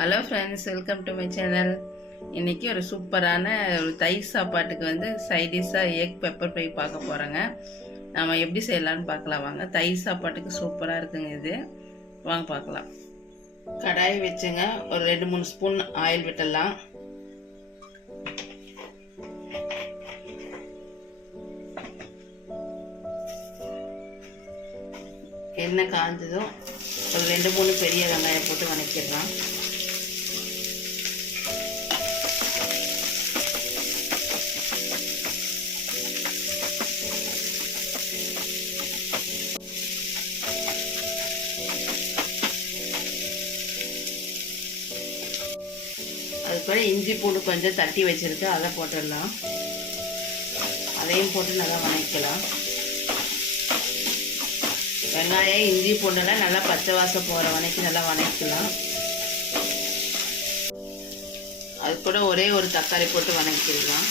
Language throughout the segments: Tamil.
Hello friends, welcome to my channel. இன்றைக்கி ஒரு சூப்பரான ஒரு தயிர் சாப்பாட்டுக்கு சைடிஷாக எக் பெப்பர் ஃப்ரை பார்க்க போகிறோங்க. நம்ம எப்படி செய்யலான்னு பார்க்கலாம் வாங்க. தயிர் சாப்பாட்டுக்கு சூப்பராக இருக்குங்க இது. வாங்க பார்க்கலாம். கடாய் வச்சுங்க, ஒரு 2-3 ஸ்பூன் ஆயில் விட்டுடலாம். எண்ணெய் காஞ்சதும் ஒரு 2-3 பெரிய வெங்காயம் போட்டு வதக்கிடலாம். அதுக்கப்புறம் இஞ்சி பூண்டு கொஞ்சம் தட்டி வச்சிருக்கு, அதை போட்டுடலாம். அதையும் போட்டு நல்லா வதக்கலாம். வெங்காயம் இஞ்சி பூண்டெல்லாம் நல்லா பச்சை வாசம் போகிற வதக்கி நல்லா வதக்கலாம். அது கூட ஒரே ஒரு தக்காளி போட்டு வதக்கிடலாம்.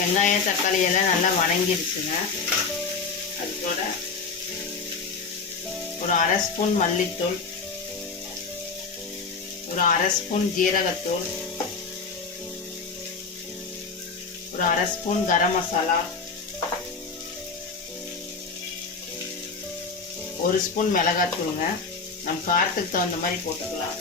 வெங்காயம் தக்காளி எல்லாம் நல்லா வதங்கிடுச்சுங்க. அது கூட ஒரு 1/2 ஸ்பூன் மல்லித்தூள், ஒரு 1/2 ஸ்பூன் ஜீரகத்தூள், ஒரு 1/2 ஸ்பூன் கரம் மசாலா, 1 ஸ்பூன் மிளகாத்தூளுங்க. நம்ம காரத்துக்கு தகுந்த மாதிரி போட்டுக்கலாம்.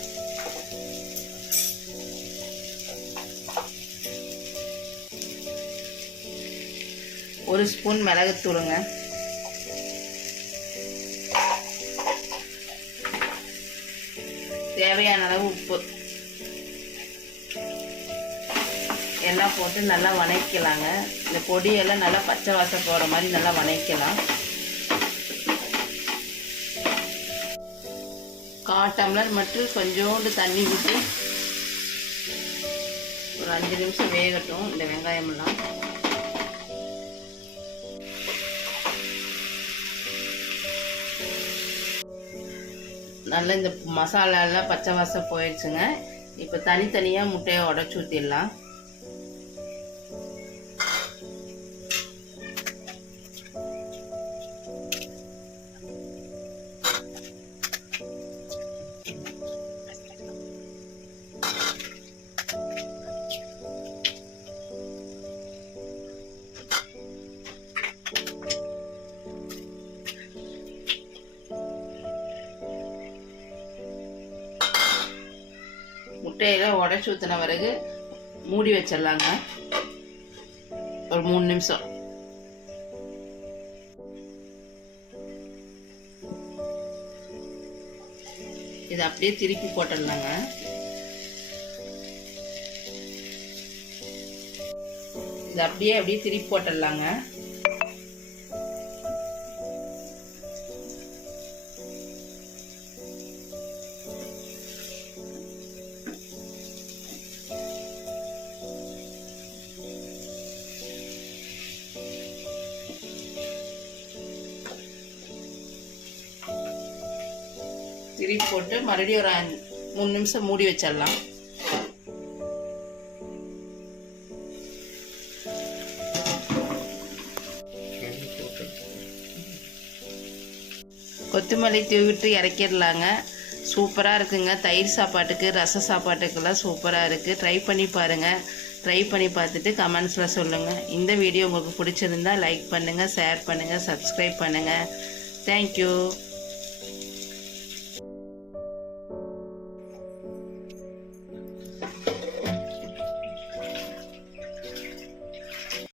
ஒரு ஸ்பூன் மிளகுத்தூளுங்க. தேவையான அளவு உப்பு எல்லாம் போட்டு நல்லா வதக்கலாங்க. இந்த பொடியெல்லாம் நல்லா பச்சை வாசம் போகிற மாதிரி நல்லா வதக்கலாம். 1/4 டம்ளர் மட்டும் கொஞ்சோண்டு தண்ணி ஊற்றி ஒரு 5 நிமிஷம் வேகட்டும் இந்த வெங்காயமெல்லாம். நல்லா இந்த மசாலாலாம் பச்சை வாசம் போயிடுச்சுங்க. இப்போ தனித்தனியாக முட்டையை உடச்சி ஊற்றிடலாம். முட்டையில உடச்சி ஊற்றின பிறகு மூடி வச்சிடலாங்க ஒரு 3 நிமிஷம். இதை அப்படியே திருப்பி போட்டுடலாங்க. இதை அப்படியே திருப்பி போட்டுடலாங்க. திருப்பி போட்டு மறுபடியும் ஒரு 3 நிமிஷம் மூடி வச்சிடலாம். கொத்தமல்லி தூவிட்டு இறக்கிடலாங்க. சூப்பராக இருக்குங்க. தயிர் சாப்பாட்டுக்கு, ரச சாப்பாட்டுக்கெல்லாம் சூப்பராக இருக்குது. ட்ரை பண்ணி பாருங்கள். ட்ரை பண்ணி பார்த்துட்டு கமெண்ட்ஸில் சொல்லுங்கள். இந்த வீடியோ உங்களுக்கு பிடிச்சிருந்தா லைக் பண்ணுங்கள், ஷேர் பண்ணுங்கள், சப்ஸ்கிரைப் பண்ணுங்கள். தேங்க்யூ.